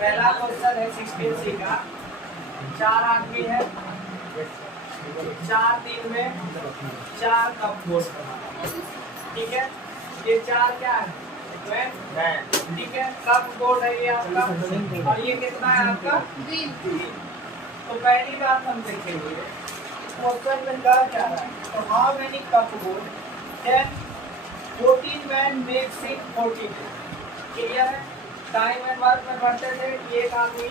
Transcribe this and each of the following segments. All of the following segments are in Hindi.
पहला क्वेश्चन है 16C का। 4 आदमी है, 4 दिन में 4 कप बोर्ड बनाना। ठीक है, ये 4 क्या है? ठीक है, कप बोर्ड है ये आपका, और ये कितना है आपका? 3। तो पहली बात हम देखेंगे क्वेश्चन में क्या क्या है। तो how many cup board can 14 man make 14? Clear है? टाइम एंड वर्क में पढ़ते थे कि एक आदमी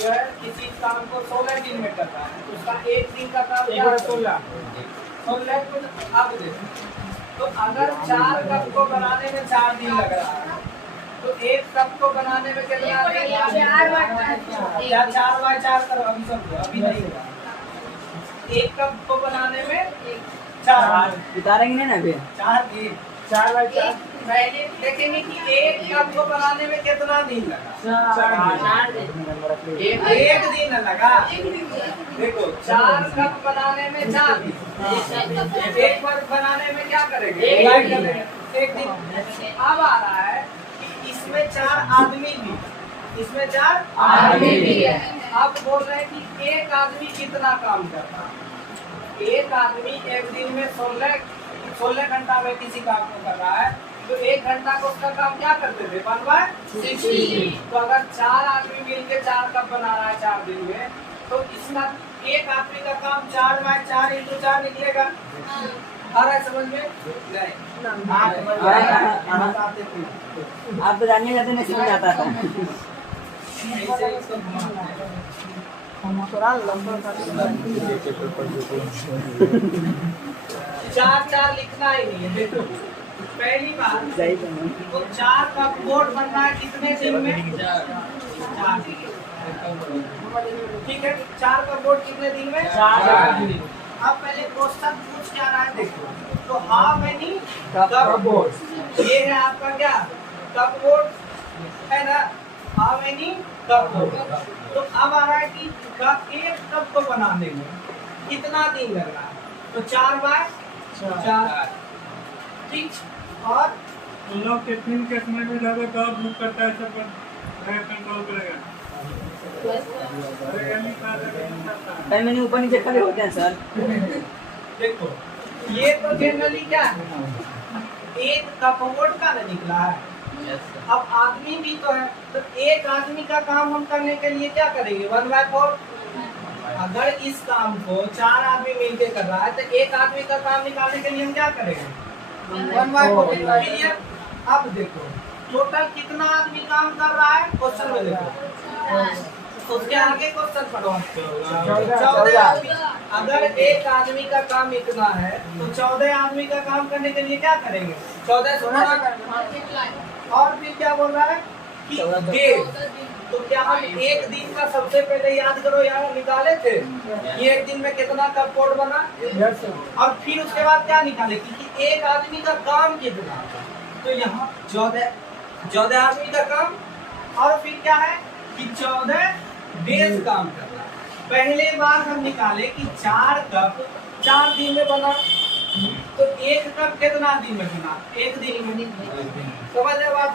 जो है किसी काम को 16 दिन में करता है, उसका एक दिन का काम क्या है? 16 को अब देखो, तो अगर 4 कप को बनाने में 4 दिन लग रहा है, तो एक कप को बनाने में कितना दिन? 4/4 करो अभी सब, अभी नहीं होगा। एक कप को बनाने में 4 उतारेंगे नहीं ना अभी? 4 दिन, 4/4 पहले देखेंगे कि एक कप को बनाने में कितना दिन लगा? 4 दिन। एक दिन लगा। देखो 4 कप बनाने में 4 दिन, एक कप बनाने में क्या करेंगे? एक दिन। अब आ रहा है कि इसमें 4 आदमी भी, इसमें 4 आदमी भी है। आप बोल रहे हैं कि एक आदमी कितना काम करता है? एक आदमी एक दिन में 16 घंटा में किसी काम को कर रहा है, तो 1 घंटा को उसका काम क्या करते थे? 1/60। तो अगर 4 आदमी मिलके 4 कप बना रहा है 4 दिन में, तो इसका एक आदमी का काम 4/4 × 4 निकलेगा। आ रहा है समझ में? नहीं आप तो जानने जाते नहीं समझ आता था। चार लिखना ही नहीं है। देखो पहली बात, तो 4 कप बोर्ड बनना है कितने दिन में? 4 दिन। ठीक है, 4 कप बोर्ड कितने दिन में? 4 दिन। अब पहले क्वेश्चन पूछ क्या रहा है देखो, तो हाउ मेनी कप बोर्ड, ये है आपका क्या? कप बोर्ड है ना? How many cup board. तो अब आ रहा है कि एक कप को बनाने में कितना दिन लग रहा है? तो 4/4। ठीक, और उन लोग कितने के समय में ज्यादा कब बुक करता है सब कंट्रोल करेगा? मैंने ऊपर नीचे खड़े होते हैं सर। देखो ये तो जनरली क्या है, एक कप बोर्ड का ना निकला है। अब आदमी भी तो है, तो एक आदमी का काम हम करने के लिए क्या करेंगे? 1/4। अगर इस काम को 4 आदमी मिलके कर रहा है, तो एक आदमी का काम निकालने के लिए हम क्या करेंगे? 1/4। अब देखो टोटल कितना आदमी काम कर रहा है क्वेश्चन में देखो, उसके आगे क्वेश्चन पढ़ो। 14 आदमी। अगर एक आदमी का काम इतना है, तो 14 आदमी का काम करने के लिए क्या करेंगे? 14 से गुणा करना। और फिर क्या बोल रहा है कि डेढ़, तो क्या हम एक दिन का सबसे पहले याद करो यहाँ निकाले थे ये एक दिन में कितना कप बोर्ड बना, और फिर उसके बाद क्या निकाले कि एक आदमी का काम कितना। तो यहाँ 14 आदमी का काम, और फिर क्या है कि 14 डेज काम करना। पहले बार हम निकाले कि 4 कप 4 दिन में बना, तो एक कप कितना दिन में बना? एक दिन में। समझ रहे बात?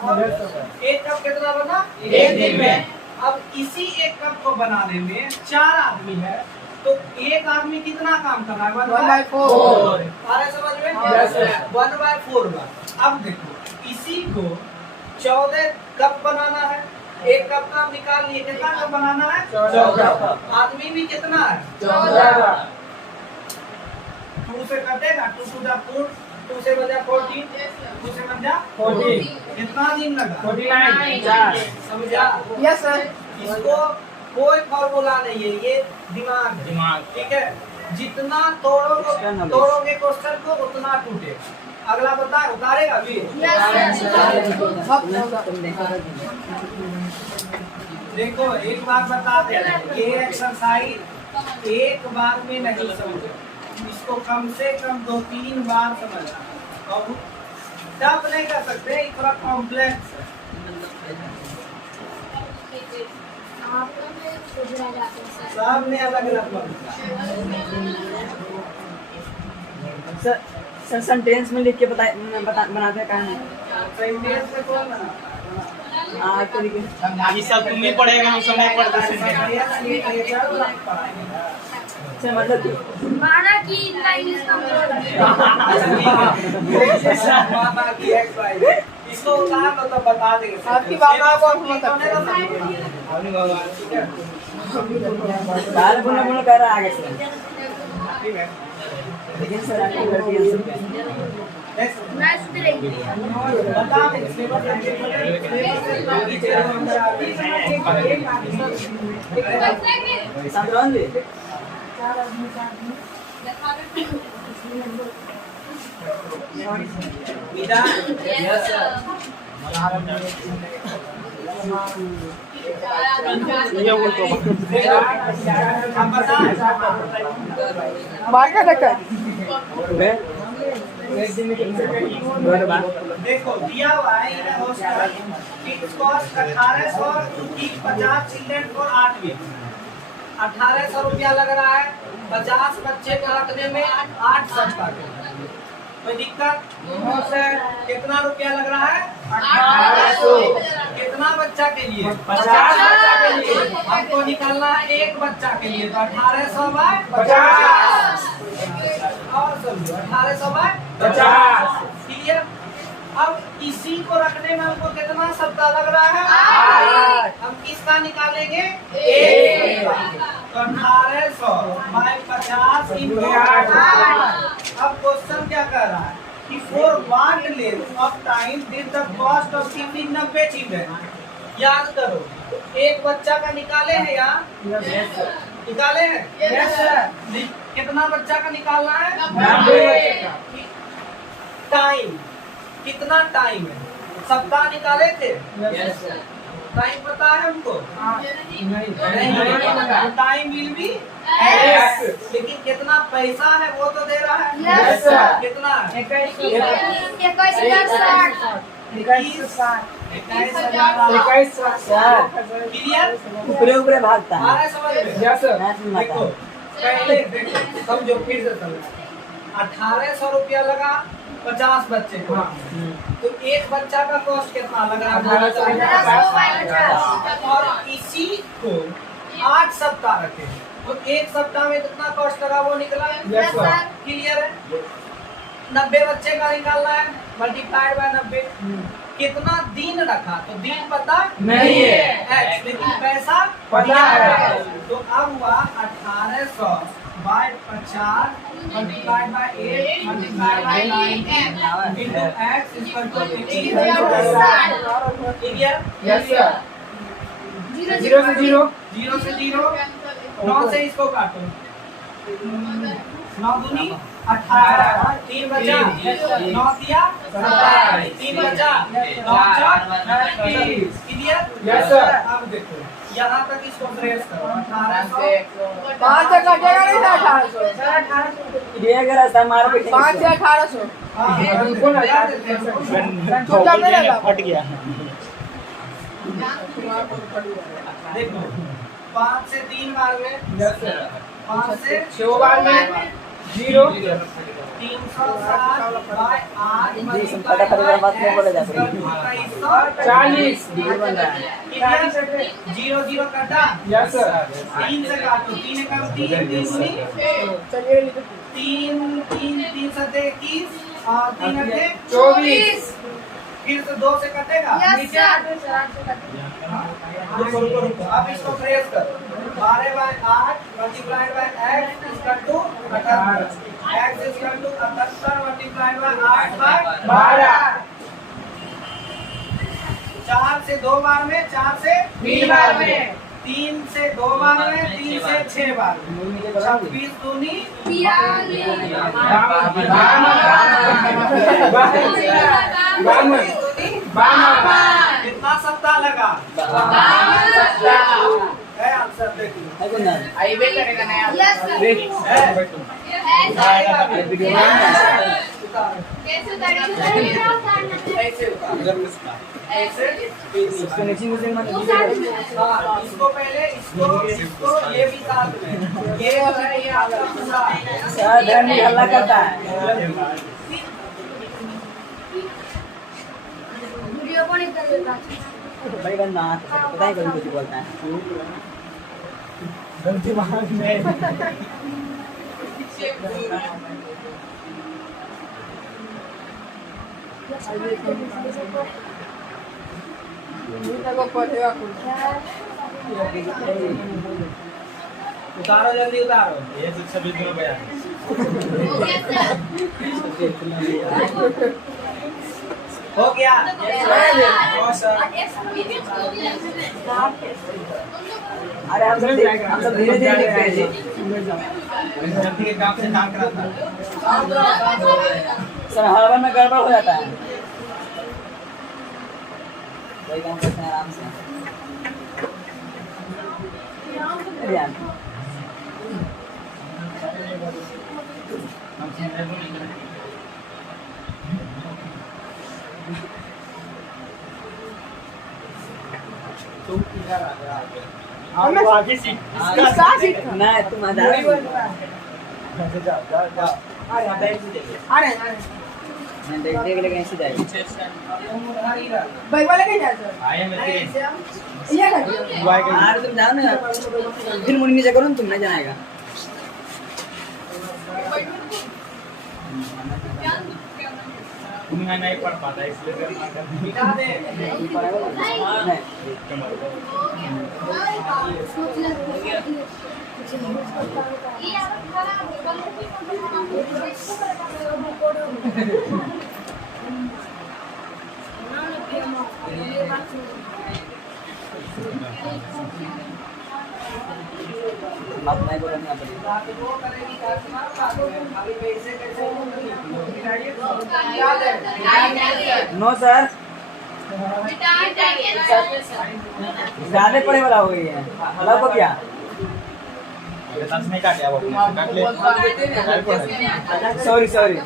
एक कप कितना बना? एक दिन में। अब इसी एक कप को बनाने में 4 आदमी है, तो एक आदमी कितना काम कर रहा है? 1/4। अरे समझ में? 1/4 बार। अब देखो इसी को 14 कप बनाना है, एक कप का निकाल लिए, कितना कप बनाना है? 14। आदमी भी कितना है? 14। 2 से कटेगा, 2 to the 4, 2 से बजा 14, 2 से बजा 14। कितना दिन लगा? 49। समझा? Yes sir. इसको कोई फॉर्मूला नहीं है, ये दिमाग। ठीक है, जितना तोड़ोगे क्वेश्चन को उतना टूटेगा। अगला बता उतारेगा अभी? देखो एक बार बता दे, ये एक्सरसाइज एक बार में नहीं समझो, इसको कम से कम 2-3 बार समझना। और टफ नहीं कर सकते, थोड़ा कॉम्प्लेक्स है। सब में अलग अलग बनता सर सेंटेंस में लिख के बनाते हैं कहानी। सेंटेंस में कौन बना हाँ तरीके ये सब तुम ही पढ़ेगा, हम सब नहीं पढ़ते से मतलब कि माना कि इतना इंग्लिश कमजोर है। इसको उतार लो तो बता देंगे। आपकी बाबा को हम बाल बुना बुना कर रहा आगे से, लेकिन सर आपकी गलती है सब। मैं सुधरेंगी। बता देंगे। संतरान जी हम बता बात कर रखा देखो दिया हुआ है इन्हें hostel kids cost 1800 kids 50 children for 8 week 1800 रुपया लग रहा है 50 बच्चे का रखने में 8 सप्ताह कोई दिक्कत कितना रुपया लग रहा है 1800 कितना बच्चा के लिए 50 बच्चा के लिए हमको निकालना है एक बच्चा के लिए तो 1800 बाय 50 और समझो 1800 बाय 50 क्लियर। अब इसी को रखने में हमको कितना सप्ताह लग रहा है हम किसका निकालेंगे एक तो 1800 बाय 50 इंटू 8। अब क्वेश्चन क्या कह रहा है कि for what length of time did the cost of keeping 90 children. याद करो एक बच्चा का निकाले हैं यहाँ निकाले हैं यस सर कितना बच्चा का निकालना है टाइम कितना टाइम है सप्ताह निकाले थे टाइम पता है हमको नहीं टाइम विल बी लेकिन कितना पैसा है वो तो दे रहा है Yes, sir. कितना 21,060 क्लियर ऊपरे ऊपरे भागता आ रहा है। है समझ में यस सर मैथ में देखो आता है। पहले देखो समझो फिर से समझो 1800 रुपया लगा 50 बच्चे को तो एक बच्चा का कॉस्ट कितना लग रहा है और इसी को 8 सप्ताह रखे तो एक सप्ताह में कितना कॉस्ट लगा वो निकला Yes, sir. क्लियर है 90 बच्चे का निकालना है मल्टीप्लाइड बाय 90 कितना दिन रखा तो दिन पता नहीं है। X, लेकिन पैसा पता है। तो अब हुआ 1800 by 50 multiplied by 8 multiplied by 9 into x is equal to 18 clear yes sir 0 से 0 0 से 0 9 से इसको काटो 9 दूनी 18 3 बचा 9 दिया 3 बचा 9 30 क्लियर यस सर अब देखो यहाँ तक इसको ट्रेस करो 1800 5 से कटेगा नहीं सर 1800 ये अगर ऐसा हमारा पे 5 से 1800 हाँ बिल्कुल लगा देते हैं चुपचाप नहीं रहता फट गया। देखो 5 से 3 बार में यस सर 5 से 6 बार में 0 360 बाय 8 जी, फटाफट अगर बात नहीं बोला जा सकती। 40 जीरो जीरो कटा यस सर 3 से काटो 3 का 3 3 दूनी चलिए लिखो 3 3 3 सते 21 और 3 अटे 24 फिर से 2 से कटेगा नीचे रुको रुको अब इसको ट्रेस करो 12 by 8 multiplied by x equal to 78 x equal to 78 multiplied by 8 by 12 4 से 2 बार में 4 से 3 बार में 3 से 2 बार में 3 से 6 बार में 26 दूनी कितना सप्ताह लगा है आंसर देखिए है कि नहीं? आईवे करेगा नया कैसे ऐसे उतारो ऐसे इसको नीचे नीचे मत हाँ, इसको पहले इसको ये भी साथ में ये जो है ये आपका पूरा सर धर्म भी हल्ला करता है। वीडियो कौन कर देता भाई बंदा पता ही कभी कुछ बोलता है। उतारो जल्दी उतारो ये सब सभी दिनों बयान हो गया अरे हम सब धीरे धीरे लिख रहे थे। जल्दी के काम से काम कराता सर हवा में गड़बड़ हो जाता है। वही काम करते हैं आराम से। ध्यान तुम इधर आ जाओ हम आगे सीख नहीं तुम आधार अरे मैं देख देख लेके ऐसे जाएगी। तुम उधर ही रहो भाई वाले कहीं जाते आए मैं नहीं, तेरे ऐसे हम ये कर यार तुम जाओ ना फिर मुड़ी नीचे करो ना तुम नहीं जाएगा। तुम्हें नहीं पढ़ पाता इसलिए करना कर मिटा दे बात नहीं बोलना पड़ेगा। बात वो करेगी कस्टमर बात में खाली पैसे कैसे याद है नो सर ज्यादा पड़े वाला हो गई है मतलब को क्या दस में काट लिया वो काट ले सॉरी सॉरी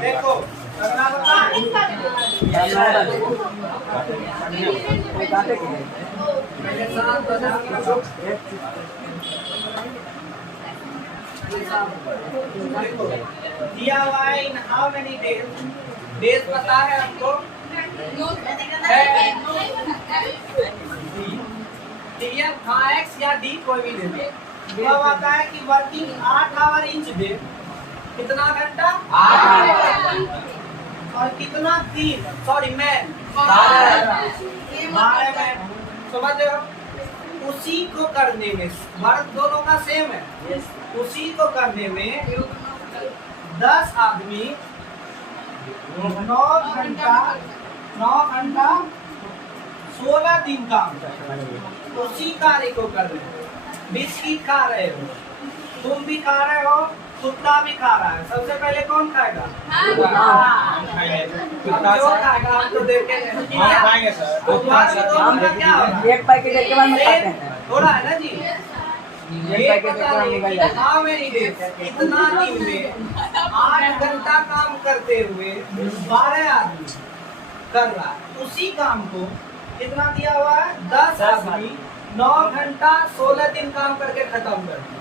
देखो करना बता दिया हुआ है इन हाउ मेनी डेज डेज पता है आपको क्लियर हाँ एक्स या डी कोई भी दे दो अब आता है कि वर्किंग 8 आवर इंच डे कितना घंटा 8 और कितना दिन सॉरी मैन 12 मैन समझ रहे हो उसी को करने में वर्क दोनों का सेम है उसी को करने में 10 आदमी 9 घंटा 16 दिन काम कर रहे हो उसी कार्य को कर रहे हो बिस्किट खा रहे हो तुम भी खा रहे हो कुत्ता भी खा रहा है सबसे पहले कौन खाएगा जो खाएगा हम तो देखेंगे खाएंगे सर तो क्या होगा एक पैकेट एक के बाद में खाते हैं। थोड़ा है ना जी एक ये पैकेट पता एक नहीं निकल कि हाँ मेरी डेट इतना दिन में 8 घंटा काम करते हुए 12 आदमी कर रहा है उसी काम को कितना दिया हुआ है 10 आदमी 9 घंटा 16 दिन काम करके खत्म कर दिया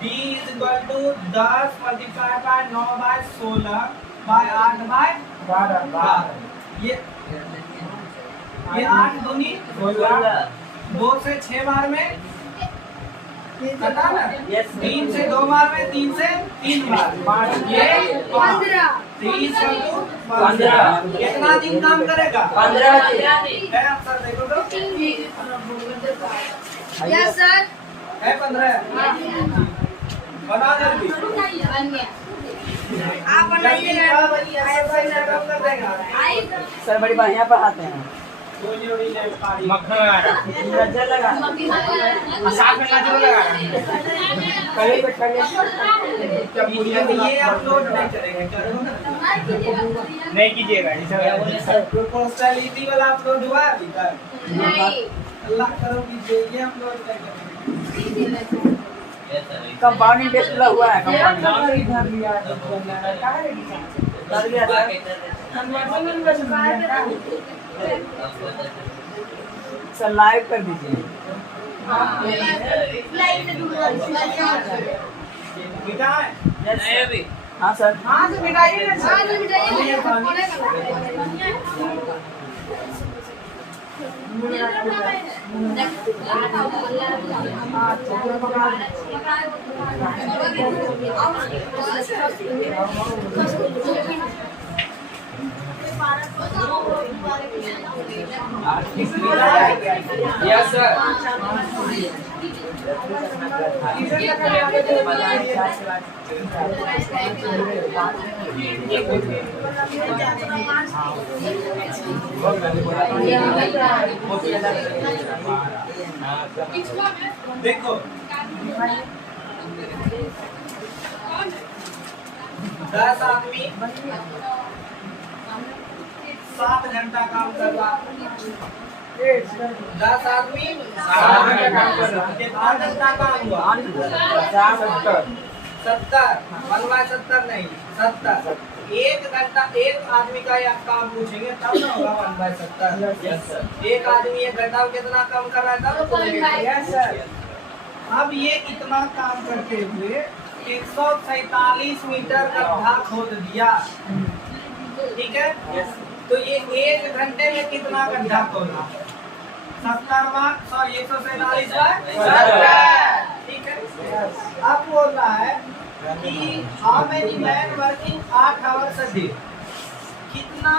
B is equal to 10 multiplied by 9 by 16 by 8 by 12 ये 8 दूनी 2 से 6 बार में पता ना 3 से 2 बार में 3 से 3 बार ये 3 15 कितना दिन काम करेगा 15 है अफसर देखो तो यस सर है 15 बना जल्दी आप बनाइए जल्दी कर देगा सर बड़ी बढ़िया पढ़ाते हैं। दो जोड़ी ले पारी मक्खन लगा रहा नजर लगा साथ में नजर लगा रहा कहीं पे कहीं ये अपलोड नहीं करेंगे करो ना नहीं कीजिएगा प्रोपोर्शनैलिटी वाला अपलोड हुआ अभी तक नहीं अल्लाह करो कीजिए ये अपलोड नहीं करेंगे कंपाउंडिंग टेस्ट हुआ है कंपाउंडिंग इधर लिया काहे रे कर लिया था कन्वर्जन में सुनाया सर लाइव कर दीजिए लाइट से दूर बेटा हाँ सर हां से मिटाइए ना हां तो बिठाइए कोने यस सर देखो 10 आदमी 7 घंटा काम कर रहा 10 आदमी 7 घंटा काम कर रहा कितना घंटा काम हुआ 70 बनवा 70 नहीं 70 एक घंटा एक आदमी का या काम पूछेंगे तब ना होगा 1/70 यस सर एक आदमी 1 घंटा में कितना काम कर रहा है तब बोलेंगे यस सर अब ये इतना काम करते हुए 147 मीटर गड्ढा खोद दिया ठीक है तो ये 1 घंटे में कितना गड्ढा खोदा 147 ठीक है अब बोल रहा है कि how many man working 8 hours a day कितना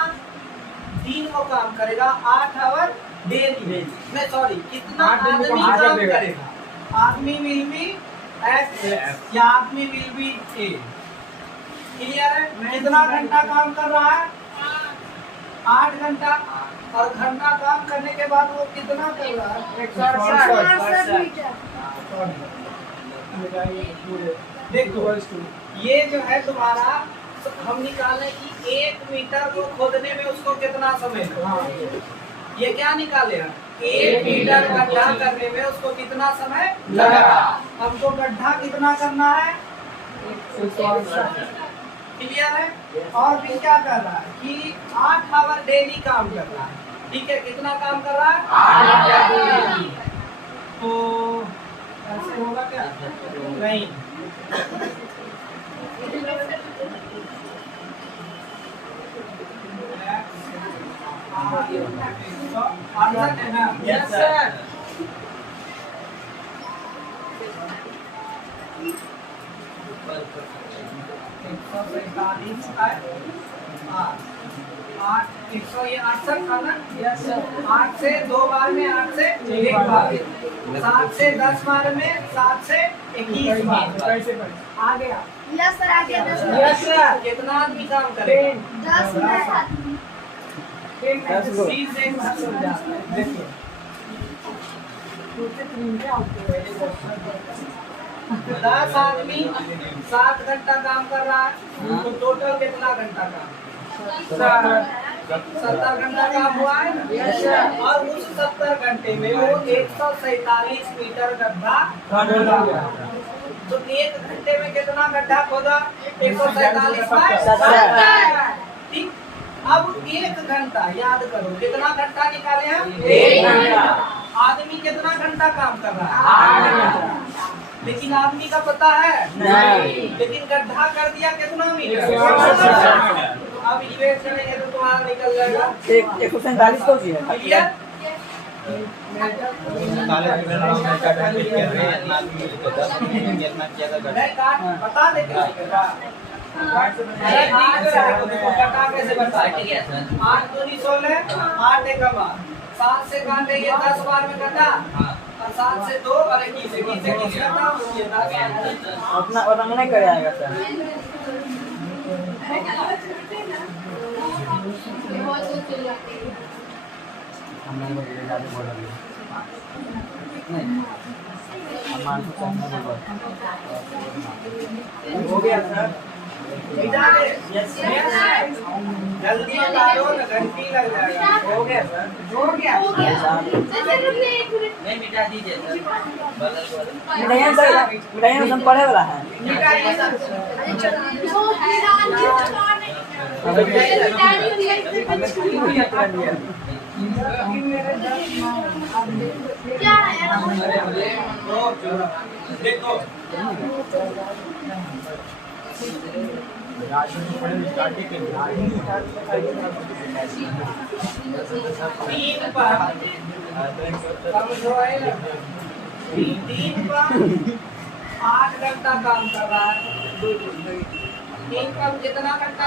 दिन वो काम करेगा 8 आवर डेली मैं सॉरी कितना आदमी काम करेगा आदमी विल बी एट या आदमी विल बी ए क्लियर है कितना घंटा काम कर रहा है 8 घंटा और घंटा काम करने के बाद वो कितना कर रहा है 168 मीटर देखो ये जो है तुम्हारा हम निकालें कि 1 मीटर को खोदने में उसको कितना समय लगा ये क्या निकाले हैं 1 मीटर गड्ढा करने में उसको कितना समय लगा हमको गड्ढा कितना करना है क्लियर है और भी क्या कर रहा है कि 8 आवर डेली काम कर रहा है ठीक है कितना काम कर रहा है 8 आवर तो ऐसे होगा क्या नहीं यस सर ये 68 था ना 8 से 2 बार में 8 से 1 बार 7 से 10 बार में 7 से 21 बार आ गया यस सर आ गया 10 यस सर कितना आदमी काम करेगा 10 मिनट 30 से खत्म हो जाता है देखिए 10 आदमी 7 घंटा काम कर रहा है तो टोटल कितना घंटा काम 70 घंटा काम हुआ है ना और उस 70 घंटे में वो 147 मीटर गड्ढा खोदा तो 1 घंटे में कितना गड्ढा खोदा 147 ठीक अब 1 घंटा याद करो कितना घंटा निकाले हम 1 घंटा आदमी कितना घंटा काम कर रहा है 8 घंटा लेकिन आदमी का पता है नहीं लेकिन गड्ढा कर दिया कितना मीटर अब इवेट करेंगे तो तुम्हारा निकल जाएगा 147 को भी है क्लियर नहीं काट बता दे बता कैसे बता 8 दूनी 16 8 एक 7 से काटे ये 10 बार में कटा और 7 से 2 और 21 से 21 कटा ये 10 उतना उतना नहीं कर आएगा सर हो गया सर। जल्दी उतारो ना, घंटी लग जाएगा। हो गया सर। हो गया। नहीं मिटा दीजिए सर। मिठाइयाँ सर, मिठाइयाँ सब पड़े वाला है। मिठाई सर। क्या है देखो तीन पर तीन पर 8 घंटा काम कर रहा है। तीन पर कितना घंटा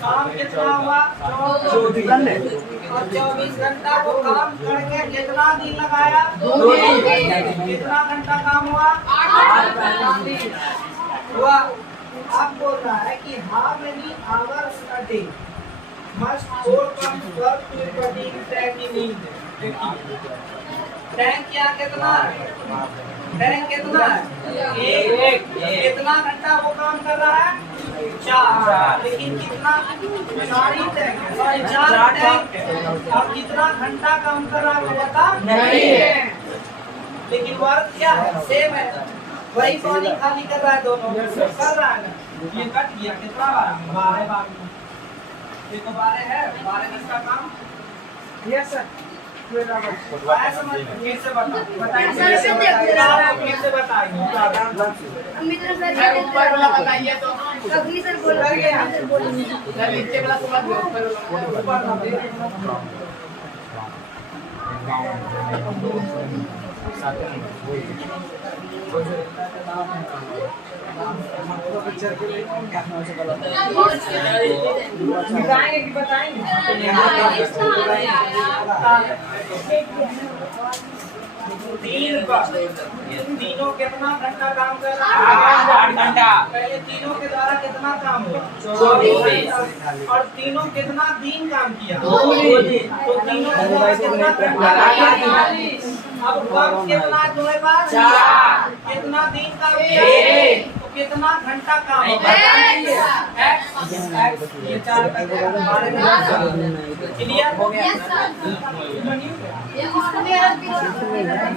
काम कितना हुआ? 24 घंटे। और 24 घंटा को काम करके कितना दिन लगाया? 2 दिन। कितना घंटा काम हुआ? 8 हुआ। अब बोल रहा है कि how many hours a day must overcome work to produce tank in tank क्या कितना है? टैंक कितना है? एक। कितना घंटा वो काम कर रहा है? 4। लेकिन कितना? सारी टैंक सॉरी 4 टैंक और कितना घंटा काम कर रहा है वो बता नहीं है। लेकिन वर्क क्या है? सेम है। वही पानी खाली कर रहा है दोनों कर रहा है ना। ये कट गया कितना बार? 12 बार। देखो 12 है 12 घंटा काम। Yes sir. आया समझ में? फिर से बताओ फिर से बताइए। मित्र सर सर ऊपर वाला बताइए तो। अग्नि सर बोल कर गया। सर बोल सर नीचे वाला समझ लो, ऊपर वाला। बताएंगे कि बताएंगे? तीन पर तीनों कितना घंटा काम कर रहा है? 8 घंटा। पहले तीनों के द्वारा कितना काम हुआ? 24। और तीनों कितना दिन काम किया? 2 दिन। तो तीनों के द्वारा कितना घंटा? अब वक्त कितना है तुम्हारे पास? 4। कितना दिन काम किया? 1। तो कितना घंटा काम हुआ? ये 4 क्लियर हो गया?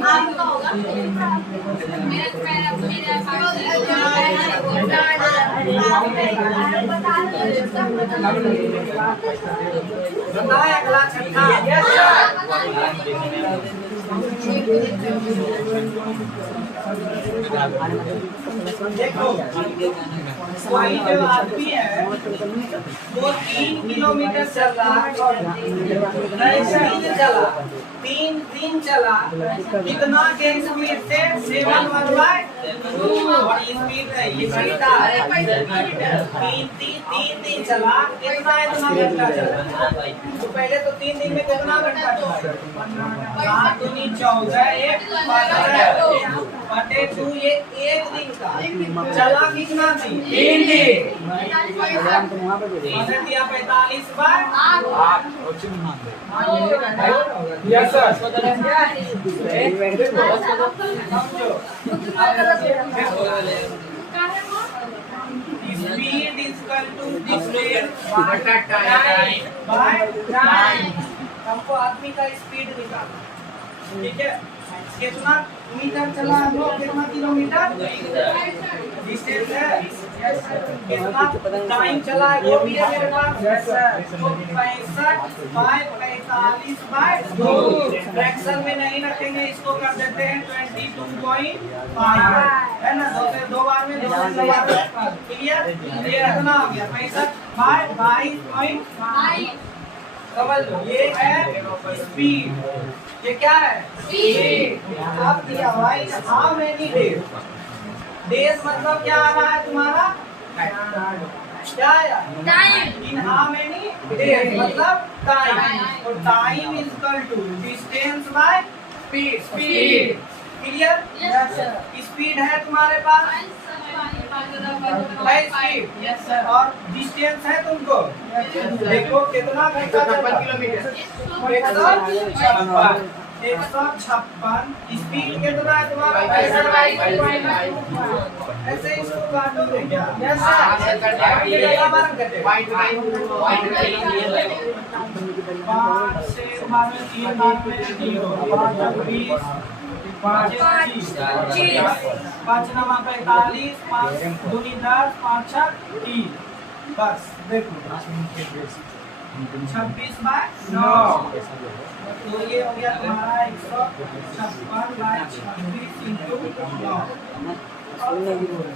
आपका होगा बताए अगला छठा। देखो कोई जो आदमी है वो 3 किलोमीटर चल रहा है। तीन दिन चला कितना के स्पीड से? 7/2 और स्पीड है ये घंटा है। तीन दिन चला कितना? इतना घंटा चला। तो पहले तो 3 दिन में कितना घंटा चला? 7 दूनी 14 1 बटे 2 ये 1 दिन का चला कितना दिन? 3 दिन। मैंने दिया 45 बार 8। Yes sir. Speed is equal to distance by time। हमको आदमी का स्पीड निकालना, ठीक है? कितना मीटर चला हम लोग? कितना किलोमीटर डिस्टेंस है? कितना टाइम चला है वो भी है मेरे पास? 65/45/2 फ्रैक्शन में नहीं रखेंगे, इसको कर देते हैं 22.5 है ना? 2 से 2 बार में 2 से 2 बार में क्लियर? ये कितना हो गया? 65/22.5 समझ लो। ये है स्पीड। ये क्या है? स्पीड। अब दिया भाई हाउ मेनी डेज? डेज मतलब क्या आ रहा है तुम्हारा? क्या आया? Time. In how many days मतलब टाइम। तो time is equal to distance by speed. Clear? Speed है तुम्हारे पास है स्पीड और डिस्टेंस है तुमको। देखो कितना घंटा चला, 156। स्पीड कितना है तुम्हारा? ऐसे इसको काट दोगे क्या? कितना बार कटे? 5 से 3 बार में 0, 5 20, 5 9 45, 5 दूनी 10, 5 6 30। बस देखो 26/9, तो ये हो गया तुम्हारा 156/26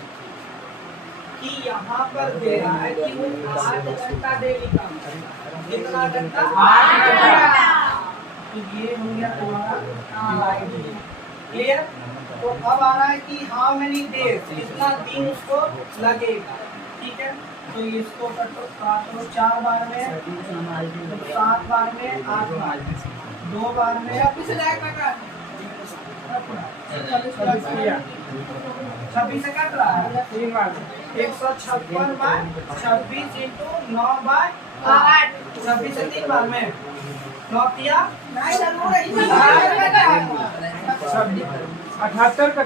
कि यहाँ पर दे रहा है कि वो 8 घंटा डेली काम करेगा। कितना घंटा? 8 घंटा। तो ये हो गया तुम्हारा क्लियर। तो अब आ रहा है कि हाउ मेनी डेज, कितना दिन उसको लगेगा। ठीक है, तो इसको काटो 4 बार में, 7 बार में, 8 बार, 2 बार में 26 से काट रहा है 3 बार। 156/26 × 9/8, 26 से 3 बार में 9 तिया 78 का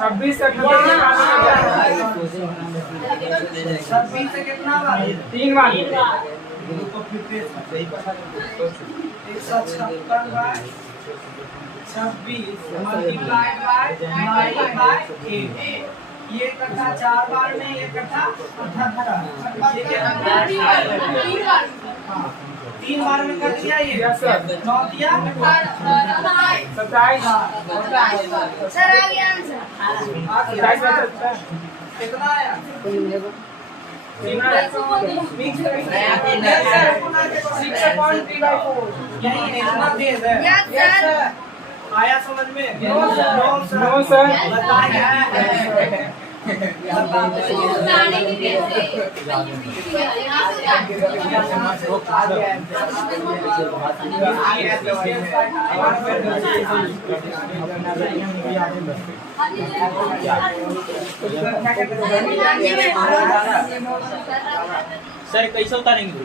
26 से 26 से कितना बार? 3 बार। 156/26 मल्टीप्लाइड बाय 9/8। ये इकट्ठा 4 बार में, ये इकट्ठा 3 बार में कर दिया ये। 9 तिया 27। सर आ गया आंसर। कितना आया? यही इतना तेज है। Yes sir. आया समझ में? No sir. बताया सर कैसे उतारेंगे?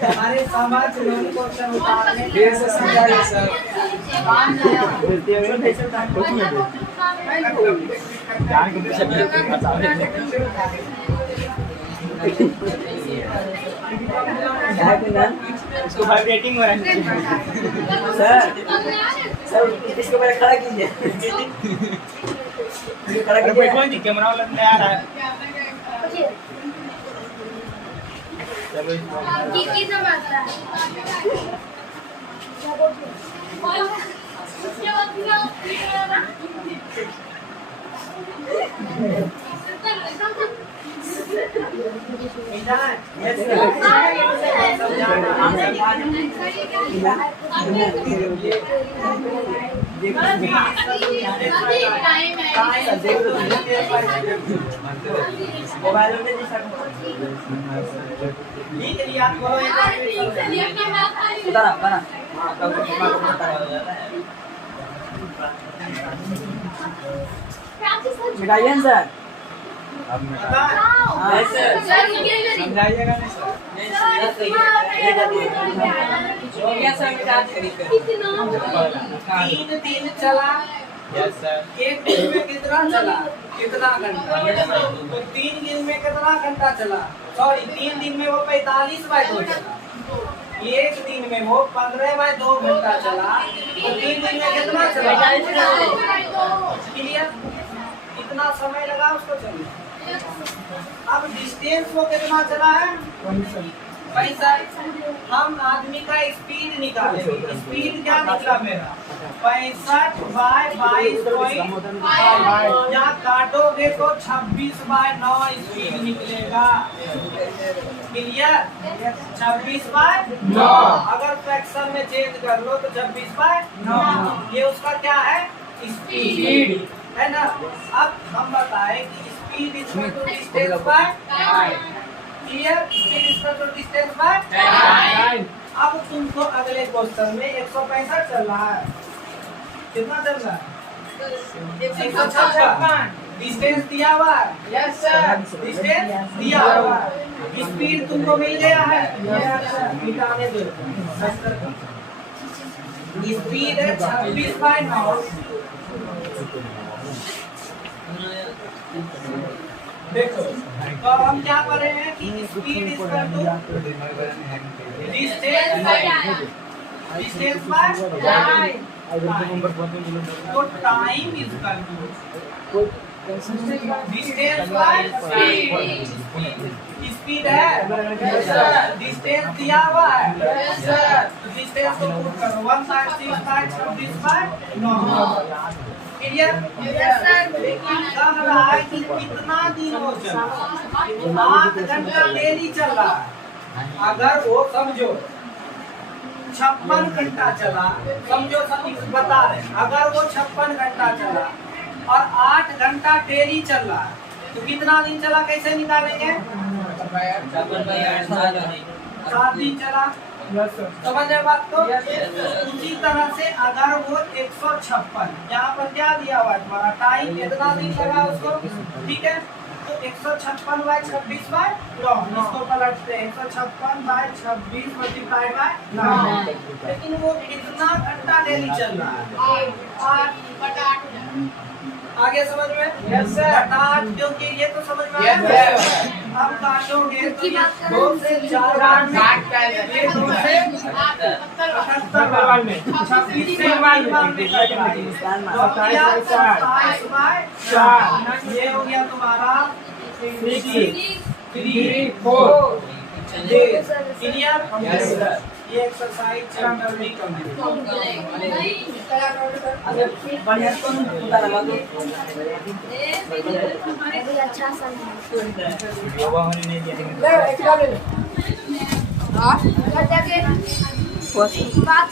हमारे समाज में क्वेश्चन उतारने इसको वाइब्रेटिंग हो रहा है। सर इसको पहले खड़ा कीजिए। खड़ा कीजिए। कैमरा वाला नहीं आ रहा है। चलो की समझ रहा मोबाइल में उतारा उतारा। मिटाइए ना सर। समझाइएगा नहीं सर। 3 चला। Yes sir. एक दिन में कितना चला? कितना घंटा? तो 3 दिन में कितना घंटा चला? सॉरी 3 दिन में वो 45/2 चला। एक दिन में वो 15/2 घंटा चला। तो 3 दिन में कितना चला? क्लियर? कितना समय लगा उसको चलने? अब डिस्टेंस वो कितना चला है? 65। हम आदमी का स्पीड निकालेंगे। स्पीड क्या निकला मेरा? 65/22.5। यहाँ काटोगे तो 26/9 स्पीड निकलेगा। क्लियर? 26/9। अगर फ्रैक्शन में चेंज कर लो तो 26/9। ये उसका क्या है? स्पीड है ना। अब हम बताएं कि speed equal to distance by time. Clear? Speed equal to distance by time. अब तुमको अगले क्वेश्चन में 165 चल रहा है। कितना चल रहा है? 156 डिस्टेंस दिया हुआ है। Yes sir. डिस्टेंस दिया हुआ है। स्पीड तुमको मिल गया है। मिटाने दो। स्पीड है 26/9। देखो तो अब हम क्या कर रहे हैं कि speed equal to distance by time. तो time equal to distance by speed है। डिस्टेंस दिया हुआ है। डिस्टेंस को पुट करो 1/6/26/9। क्लियर? कह रहा है कि कितना दिन हो चला, 8 घंटा डेली चल रहा है। अगर वो समझो 56 घंटा चला, समझो सभी बता रहे, अगर वो 56 घंटा चला और 8 घंटा डेली चल रहा है तो कितना दिन चला, कैसे निकालेंगे? 7 दिन चला। समझ रहे बात को? उसी तरह से अगर वो 156, यहाँ पर क्या दिया हुआ है तुम्हारा टाइम, कितना दिन लगा उसको, ठीक है? तो 156/26/9 इसको पलटते हैं 156/26 लेकिन वो कितना घंटा डेली चल रहा है? 8। आगे समझ में? Yes sir. क्योंकि ये तो समझ में यस आया। सर। अब काटोगे तो ये 2 से 4 ये 2 से 78 में 26 से 3 में कट रहा है। तो क्या 27/4 ये हो गया तुम्हारा 64 डेज। क्लियर? ये एक्सरसाइज चैप्टर में कंप्लीट। बढ़िया से पता लगा दो। अच्छा सा योगा होने नहीं दिया। ले एक ले। बात